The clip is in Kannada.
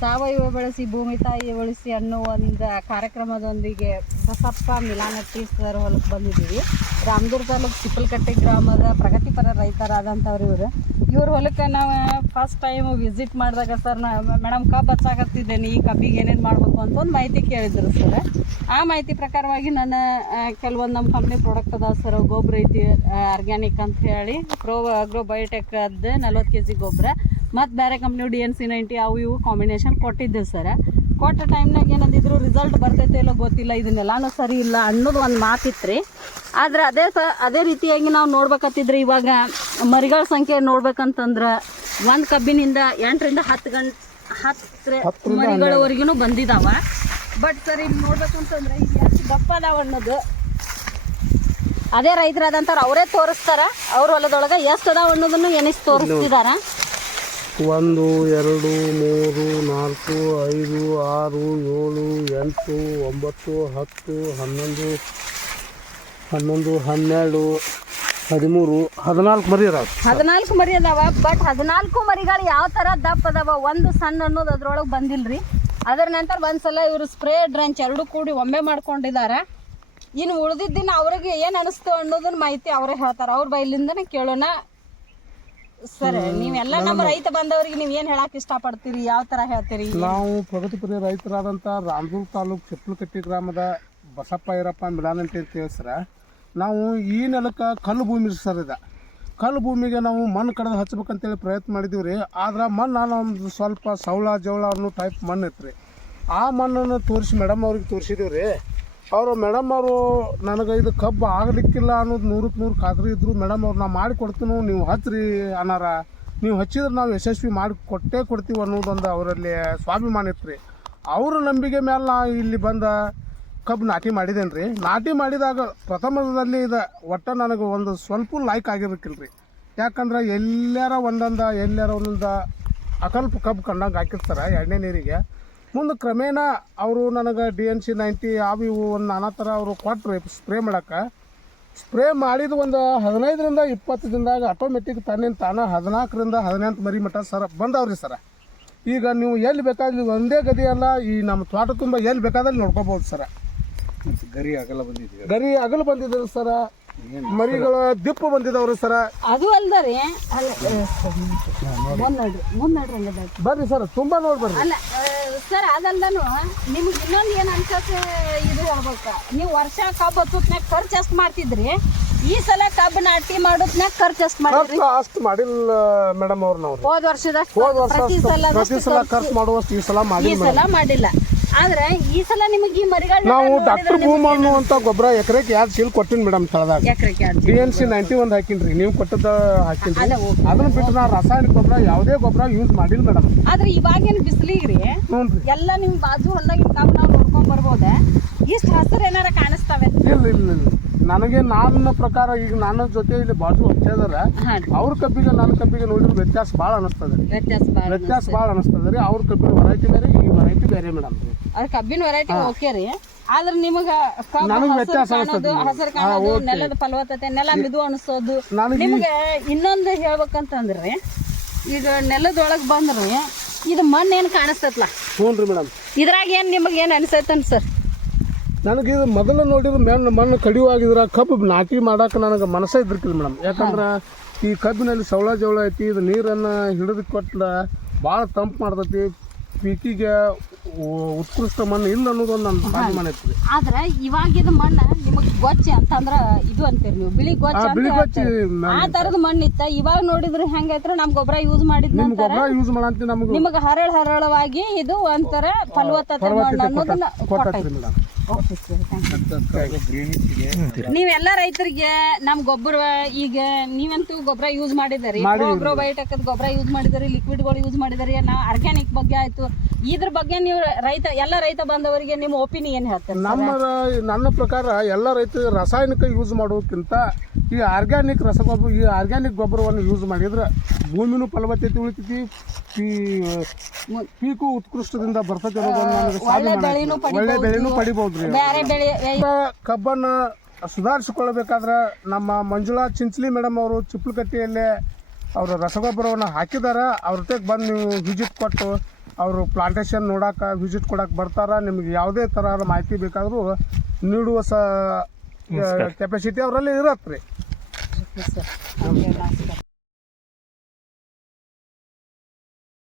ಸಾವಯವ ಬಳಸಿ ಭೂಮಿ ತಾಯಿ ಉಳಿಸಿ ಅನ್ನೋ ಒಂದು ಕಾರ್ಯಕ್ರಮದೊಂದಿಗೆ ಬಸಪ್ಪ ಮಿಲಾನಟ್ಟಿ ಸರ್ ಹೊಲಕ್ಕೆ ಬಂದಿದ್ದೀವಿ. ರಾಮದುರ್ಗ ತಾಲೂಕು ಚಿಪ್ಪಲಕಟ್ಟೆ ಗ್ರಾಮದ ಪ್ರಗತಿಪರ ರೈತರಾದಂಥವ್ರು ಇವ್ರ ಹೊಲಕ್ಕೆ ನಾವು ಫಸ್ಟ್ ಟೈಮ್ ವಿಸಿಟ್ ಮಾಡಿದಾಗ ಸರ್ ಮೇಡಮ್ ಕಬ್ಬು ಹಚ್ಚಾಕತ್ತಿದ್ದೇನೆ, ಈ ಕಬ್ಬಿಗೆ ಏನೇನು ಮಾಡಬೇಕು ಅಂತ ಒಂದು ಮಾಹಿತಿ ಕೇಳಿದ್ರು ಸರ್. ಆ ಮಾಹಿತಿ ಪ್ರಕಾರವಾಗಿ ನಾನು ಕೆಲವೊಂದು ನಮ್ಮ ಕಂಪ್ನಿ ಪ್ರಾಡಕ್ಟ್ ಅದಾವ ಸರ್, ಗೊಬ್ಬರ ಐತಿ ಆರ್ಗ್ಯಾನಿಕ್ ಅಂತ ಹೇಳಿ ಅಗ್ರೋ ಬಯೋಟೆಕ್ ಅದು 40 kg ಗೊಬ್ಬರ ಮತ್ತು ಬೇರೆ ಕಂಪ್ನಿ DNC 90 ಅವು ಇವು ಕಾಂಬಿನೇಷನ್ ಕೊಟ್ಟಿದ್ದೆ ಸರ್. ಕೊಟ್ಟ ಟೈಮ್ನಾಗ ಏನಂದಿದ್ರು ರಿಸಲ್ಟ್ ಬರ್ತೈತೆ ಇಲ್ಲೋ ಗೊತ್ತಿಲ್ಲ, ಇದನ್ನೆಲ್ಲಾನು ಸರಿ ಇಲ್ಲ ಅನ್ನೋದು ಒಂದು ಮಾತಿತ್ತು ರೀ. ಆದರೆ ಅದೇ ರೀತಿಯಾಗಿ ನಾವು ನೋಡ್ಬೇಕತ್ತಿದ್ರೆ ಇವಾಗ ಮರಿಗಳ ಸಂಖ್ಯೆ ನೋಡ್ಬೇಕಂತಂದ್ರೆ ಒಂದು ಕಬ್ಬಿನಿಂದ 8 ರಿಂದ 10 ಮರಿಗಳವರೆಗೂ ಬಂದಿದ್ದಾವ. ಬಟ್ ಸರ್ ಇಲ್ಲಿ ನೋಡ್ಬೇಕಂತಂದ್ರೆ ಈಗ ಎಷ್ಟು ದಪ್ಪ ಅದಾವ ಅನ್ನೋದು ಅದೇ ರೈತರಾದಂಥವ್ರು ಅವರೇ ತೋರಿಸ್ತಾರ. ಅವ್ರ ಹೊಲದೊಳಗೆ ಎಷ್ಟು ಅದಾವ ಅನ್ನೋದನ್ನು ಎನಿಸಿ ತೋರಿಸ್ತಿದಾರ. 1 2 3 4 5 6 7 8 9 10 11 12 13 14 ಮರಿ ಅದಾವ. 14 ಮರಿ ಅದಾವ. ಬಟ್ 14 ಮರಿಗಳು ಯಾವ ಥರ ದಪ್ಪ ಅದಾವ, ಒಂದು ಸಣ್ಣ ಅನ್ನೋದು ಅದ್ರೊಳಗೆ ಬಂದಿಲ್ರಿ. ಅದರ ನಂತರ ಒಂದ್ಸಲ ಇವರು ಸ್ಪ್ರೇ ಡ್ರಂಚ್ ಎರಡೂ ಕೂಡಿ ಒಮ್ಮೆ ಮಾಡ್ಕೊಂಡಿದ್ದಾರೆ. ಇನ್ನು ಉಳಿದಿದ್ದ ದಿನ ಅವ್ರಿಗೆ ಏನು ಅನಿಸ್ತು ಅನ್ನೋದನ್ನ ಮಾಹಿತಿ ಅವರೇ ಹೇಳ್ತಾರೆ. ಅವ್ರ ಬೈಲಿಂದನೇ ಕೇಳೋಣ. ಸರ್ ನೀವೆಲ್ಲ ನಮ್ಮ ರೈತ ಬಂದವರಿಗೆ ನೀವು ಏನು ಹೇಳಕ್ಕೆ ಇಷ್ಟಪಡ್ತೀರಿ, ಯಾವ ಥರ ಹೇಳ್ತೀರಿ? ನಾವು ಪ್ರಗತಿಪರ ರೈತರಾದಂಥ ರಾಮದುರ್ಗ ತಾಲೂಕು ಚಿಪ್ಪಲಕಟ್ಟಿ ಗ್ರಾಮದ ಬಸಪ್ಪ ಈರಪ್ಪ ಮಿಲಾನಟ್ಟಿ ಅಂತ ಹೇಳಿ ಸರ. ನಾವು ಈ ನೆಲಕ್ಕೆ ಕಲ್ಲು ಭೂಮಿ ಸರ್ ಇದೆ. ಕಲ್ಲು ಭೂಮಿಗೆ ನಾವು ಮಣ್ಣು ಕಡ್ದು ಹಚ್ಬೇಕಂತೇಳಿ ಪ್ರಯತ್ನ ಮಾಡಿದೀವಿ ರೀ. ಆದ್ರೆ ಮಣ್ಣು ಒಂದು ಸ್ವಲ್ಪ ಸೌಳ ಜವಳ ಅನ್ನೋ ಟೈಪ್ ಮಣ್ಣು ಇತ್ತು ರೀ. ಆ ಮಣ್ಣನ್ನು ತೋರಿಸಿ ಮೇಡಮ್ ಅವ್ರಿಗೆ ತೋರಿಸಿದೀವಿ ರೀ. ಅವರು ಮೇಡಮ್ ಅವರು ನನಗೆ ಇದು ಕಬ್ಬು ಆಗಲಿಕ್ಕಿಲ್ಲ ಅನ್ನೋದು 100ಕ್ಕೆ 100 ಖಾತ್ರಿ ಇದ್ದರು. ಮೇಡಮ್ ಅವ್ರು ನಾವು ಮಾಡಿಕೊಡ್ತೀವಿ, ನೀವು ಹಚ್ಚಿರಿ ಅನ್ನಾರ. ನೀವು ಹಚ್ಚಿದ್ರೆ ನಾವು ಯಶಸ್ವಿ ಮಾಡಿ ಕೊಡ್ತೀವಿ ಅನ್ನೋದೊಂದು ಅವರಲ್ಲಿ ಸ್ವಾಭಿಮಾನ ಇತ್ತು ರೀ. ಅವ್ರ ನಂಬಿಕೆ ಮೇಲೆ ನಾ ಇಲ್ಲಿ ಬಂದ ಕಬ್ಬು ನಾಟಿ ಮಾಡಿದ್ದೇನೆ ರೀ. ನಾಟಿ ಮಾಡಿದಾಗ ಪ್ರಥಮದಲ್ಲಿ ಇದು ಒಟ್ಟು ನನಗೆ ಒಂದು ಸ್ವಲ್ಪ ಲೈಕ್ ಆಗಿರ್ಬೇಕಿಲ್ಲ ರೀ. ಯಾಕಂದ್ರೆ ಎಲ್ಲಾರ ಒಂದೊಂದು ಅಕಲ್ಪ ಕಬ್ಬು ಕಂಡಂಗೆ ಹಾಕಿರ್ತಾರೆ ಎಣ್ಣೆ ನೀರಿಗೆ. ಮುಂದೆ ಕ್ರಮೇಣ ಅವರು ನನಗೆ DNC 90 ಅವು ಇವು ಒಂದು ನಾನಾ ಥರ ಅವರು ಕೊಟ್ಟರು ಸ್ಪ್ರೇ ಮಾಡೋಕ್ಕೆ. ಸ್ಪ್ರೇ ಮಾಡಿದ ಒಂದು 15 ರಿಂದ 20 ದಿನದಾಗ ಆಟೋಮೆಟಿಕ್ ತಾನೇನು 14 ರಿಂದ 18 ಮರಿ ಮಟ್ಟ ಸರ ಬಂದವ್ರಿ ಸರ. ಈಗ ನೀವು ಎಲ್ಲಿ ಬೇಕಾದ್ರೆ ಒಂದೇ ಗದಿ ಅಲ್ಲ, ಈ ನಮ್ಮ ತೋಟ ತುಂಬ ಎಲ್ಲಿ ಬೇಕಾದಲ್ಲಿ ನೋಡ್ಕೋಬೋದು ಸರ. ಗರಿ ಅಗಲ ಬಂದಿದ್ರು ಸರ. ಮರಿಗಳ ದಿಪ್ಪು ಬಂದಿದವ್ರಿ ಸರ. ಅದು ಅಲ್ದರಿ ಬರ್ರಿ ಸರ್, ತುಂಬಾ ನೋಡ್ಬರ್ರಿ. ಅಲ್ಲ ಸರ್, ಅದಲ್ದನು ನಿಮ್ಗೆ ಇನ್ನೊಂದು ಏನು ಅನ್ಸತ್ತೆ ಇದು ಹೇಳ್ಬೇಕು. ನೀವು ವರ್ಷ ಕಬ್ಬು ಹತ್ತುತ್ನಾಗ ಖರ್ಚು ಎಷ್ಟು ಮಾಡ್ತಿದ್ರಿ, ಈ ಸಲ ಕಬ್ಬು ನಾಟಿ ಮಾಡೋದ್ನಾಗ ಖರ್ಚು ಎಷ್ಟು ಮಾಡಿದ್ರಿ? ಅಷ್ಟು ಮಾಡಿಲ್ಲ ಮೇಡಮ್ ಅವ್ರು. ನಾವು ಹೋದ ವರ್ಷದ ಪ್ರತಿ ಸಲ ಖರ್ಚು ಮಾಡುವಷ್ಟು ಈ ಸಲ ಮಾಡಿಲ್ಲ. ಆದ್ರೆ ಈ ಸಲ ನಿಮಗೆ ಈ ಮರಿಗಳು ನಾವು ಡಾಕ್ಟರ್ ಭೂಮ್ ಅನ್ನುವಂತ ಗೊಬ್ಬರ ಎಕರೆಗೆ 2 ಚೀಲ ಕೊಟ್ಟಿನಿ ಮೇಡಮ್. ತಳದಾಗ DNC 90 ಒಂದು ಹಾಕಿನ್ರಿ, ನೀವು ಕೊಟ್ಟದ ಹಾಕಿನ್ರಿ. ಅದನ್ನ ಬಿಟ್ಟು ನಾ ರಾಸಾಯನಿಕ ಗೊಬ್ಬರ ಯಾವುದೇ ಗೊಬ್ಬರ ಯೂಸ್ ಮಾಡಿಲ್ಲ ಮೇಡಮ್. ಆದ್ರೆ ಇವಾಗೇನು ಬಿಸಿಲಿಗ್ರಿ ಎಲ್ಲ ನಿಮ್ ಬಾಜು ಹೊಲ್ದಾಗಿನ ಕಬ್ಬು ನಾವು ನೋಡ್ಕೊಂಡ್ ಬರ್ಬೋದೆ. ಇಷ್ಟು ಹಸಿರು ಏನಾರ ಕಾಣಿಸ್ತಾವೆ? ಇಲ್ಲ. ನನಗೆ ನನ್ನ ಪ್ರಕಾರ ಈಗ ನನ್ನ ಜೊತೆ ಇಲ್ಲಿ ಬಾಜು ಹಚ್ಚಿದಾರ, ಅವ್ರ ಕಬ್ಬಿಗೆ ನನ್ನ ಕಬ್ಬಿಗೆ ನೋಡಿದ್ರೆ ವ್ಯತ್ಯಾಸ ಭಾಳ ಅನಿಸ್ತದೆ ರೀ. ಅವ್ರ ಕಬ್ಬಿನ ವೆರೈಟಿ ಬೇರೆ, ಈ ವೆರೈಟಿ ಬೇರೆ ಮೇಡಮ್. ಅದ್ರ ಕಬ್ಬಿನ ವೆರೈಟಿ ಓಕೆ ರೀ. ಆದ್ರೆ ನಿಮಗೆ ಹಸಿರು ಕಾಣೋದು, ನೆಲದ ಫಲವತ್ತತೆ, ನೆಲ ಮಿದು ಅನಿಸೋದು. ನಿಮ್ಗೆ ಇನ್ನೊಂದು ಹೇಳ್ಬೇಕಂತಂದ್ರಿ, ಈಗ ನೆಲದೊಳಗೆ ಬಂದ್ರಿ ಇದು ಮಣ್ಣು ಏನು ಕಾಣಿಸ್ತೈತಲ್ಲ? ಹ್ಞೂ ರೀ ಮೇಡಮ್. ಇದ್ರಾಗ ಏನು ನಿಮಗೆ ಏನು ಅನಿಸೈತನ್ ಸರ್? ನನಗೆ ಇದು ಮೊದಲು ನೋಡಿದ್ರೆ ಮಣ್ಣು ಕಡಿಯುವಾಗಿದ್ರೆ ಕಬ್ಬು ನಾಟಿ ಮಾಡಕ್ಕೆ ನನಗೆ ಮನಸ್ಸೇ ಇದ್ರಿಕಿಲ್ಲ ಮೇಡಮ್. ಯಾಕಂದ್ರೆ ಈ ಕಬ್ಬಿನಲ್ಲಿ ಸೌಳ ಜವಳ ಐತಿ. ಇದು ನೀರನ್ನು ಹಿಡಿದು ಕೊಟ್ಟ ಭಾಳ ತಂಪು ಮಾಡ್ತೈತಿ. ಪೀಕಿಗೆ ಉತ್ಕೃಷ್ಟ ಮಣ್ಣು ಇಲ್ಲ ಅನ್ನೋದೊಂದು ನನ್ನ ಸ್ವಾಭಿಮಾನ ಐತಿ. ಆದ್ರೆ ಇವಾಗಿದ ಮಣ್ಣು ನಿಮಗೆ ಗೊಚ್ಚೆ ಅಂತಂದ್ರ ಇದು ಅಂತೀರಿ ನೀವು, ಬಿಳಿ ಗೊಚ್ಚೆ ಆ ತರದ ಮಣ್ಣು ಇತ್ತ. ಇವಾಗ ನೋಡಿದ್ರೆ ಹೆಂಗೈತ್ರ ನಮ್ ಗೊಬ್ಬರ ಯೂಸ್ ಮಾಡಿದ್ ಗೊಬ್ಬರ ಯೂಸ್ ಮಾಡಂತ ನಿಮಗೆ ಹರಳವಾಗಿ ಇದು ಒಂಥರ ಫಲವತ್ತತೆ ಮಣ್ಣು ಅನ್ನೋದನ್ನ ಕೊಟ್ಟೈತಿ ಮೇಡಮ್. ನೀವೆಲ್ಲ ರೈತರಿಗೆ ನಮ್ ಗೊಬ್ಬರ ಈಗ ನೀವಂತೂ ಗೊಬ್ಬರ ಯೂಸ್ ಮಾಡಿದಾರಿ, ಅಗ್ರೋ ಬಯೋಟೆಕ್ ಗೊಬ್ಬರ ಯೂಸ್ ಮಾಡಿದಾರಿ, ಲಿಕ್ವಿಡ್ಗಳು ಯೂಸ್ ಮಾಡಿದಾರಿ, ನಾ ಆರ್ಗ್ಯಾನಿಕ್ ಬಗ್ಗೆ ಆಯ್ತು. ಇದ್ರ ಬಗ್ಗೆ ನೀವು ಎಲ್ಲ ರೈತ ಬಂದವರಿಗೆ ನಿಮ್ಮ ಒಪಿನಿಯನ್ ಹೇಳ್ತಾರೆ? ನನ್ನ ಪ್ರಕಾರ ಎಲ್ಲ ರೈತರು ರಾಸಾಯನಿಕ ಯೂಸ್ ಮಾಡೋಕ್ಕಿಂತ ಈ ಆರ್ಗ್ಯಾನಿಕ್ ರಸಗೊಬ್ಬರ, ಈ ಆರ್ಗ್ಯಾನಿಕ್ ಗೊಬ್ಬರವನ್ನು ಯೂಸ್ ಮಾಡಿದ್ರೆ ಭೂಮಿನೂ ಫಲವತ್ತತೆ ಉಳಿತೈತಿ, ಪೀಕು ಉತ್ಕೃಷ್ಟದಿಂದ ಬರ್ತೈತಿ. ಒಳ್ಳೆ ಬೆಳೆನೂ ಪಡಿಬಹುದ್ರಿ. ಕಬ್ಬನ್ನ ಸುಧಾರಿಸಿಕೊಳ್ಳಬೇಕಾದ್ರೆ ನಮ್ಮ ಮಂಜುಳಾ ಚಿಂಚಲಿ ಮೇಡಮ್ ಅವರು ಚಿಪ್ಪಲಕಟ್ಟಿಯಲ್ಲೇ ಅವರು ರಸಗೊಬ್ಬರವನ್ನು ಹಾಕಿದಾರ. ಅವ್ರ ಜೊತೆಗೆ ಬಂದು ನೀವು ವಿಸಿಟ್ ಕೊಟ್ಟು ಅವರು ಪ್ಲಾಂಟೇಶನ್ ನೋಡಕ್ಕೆ ವಿಸಿಟ್ ಕೊಡಕ್ಕೆ ಬರ್ತಾರೆ. ನಿಮಗೆ ಯಾವುದೇ ಥರದ ಮಾಹಿತಿ ಬೇಕಾದರೂ ನೀಡುವ ಕೆಪಾಸಿಟಿ ಅವರಲ್ಲಿ ಇರತ್ತೆ ರೀ. Okay sir. ಓಕೆ, ನಮಸ್ಕಾರ.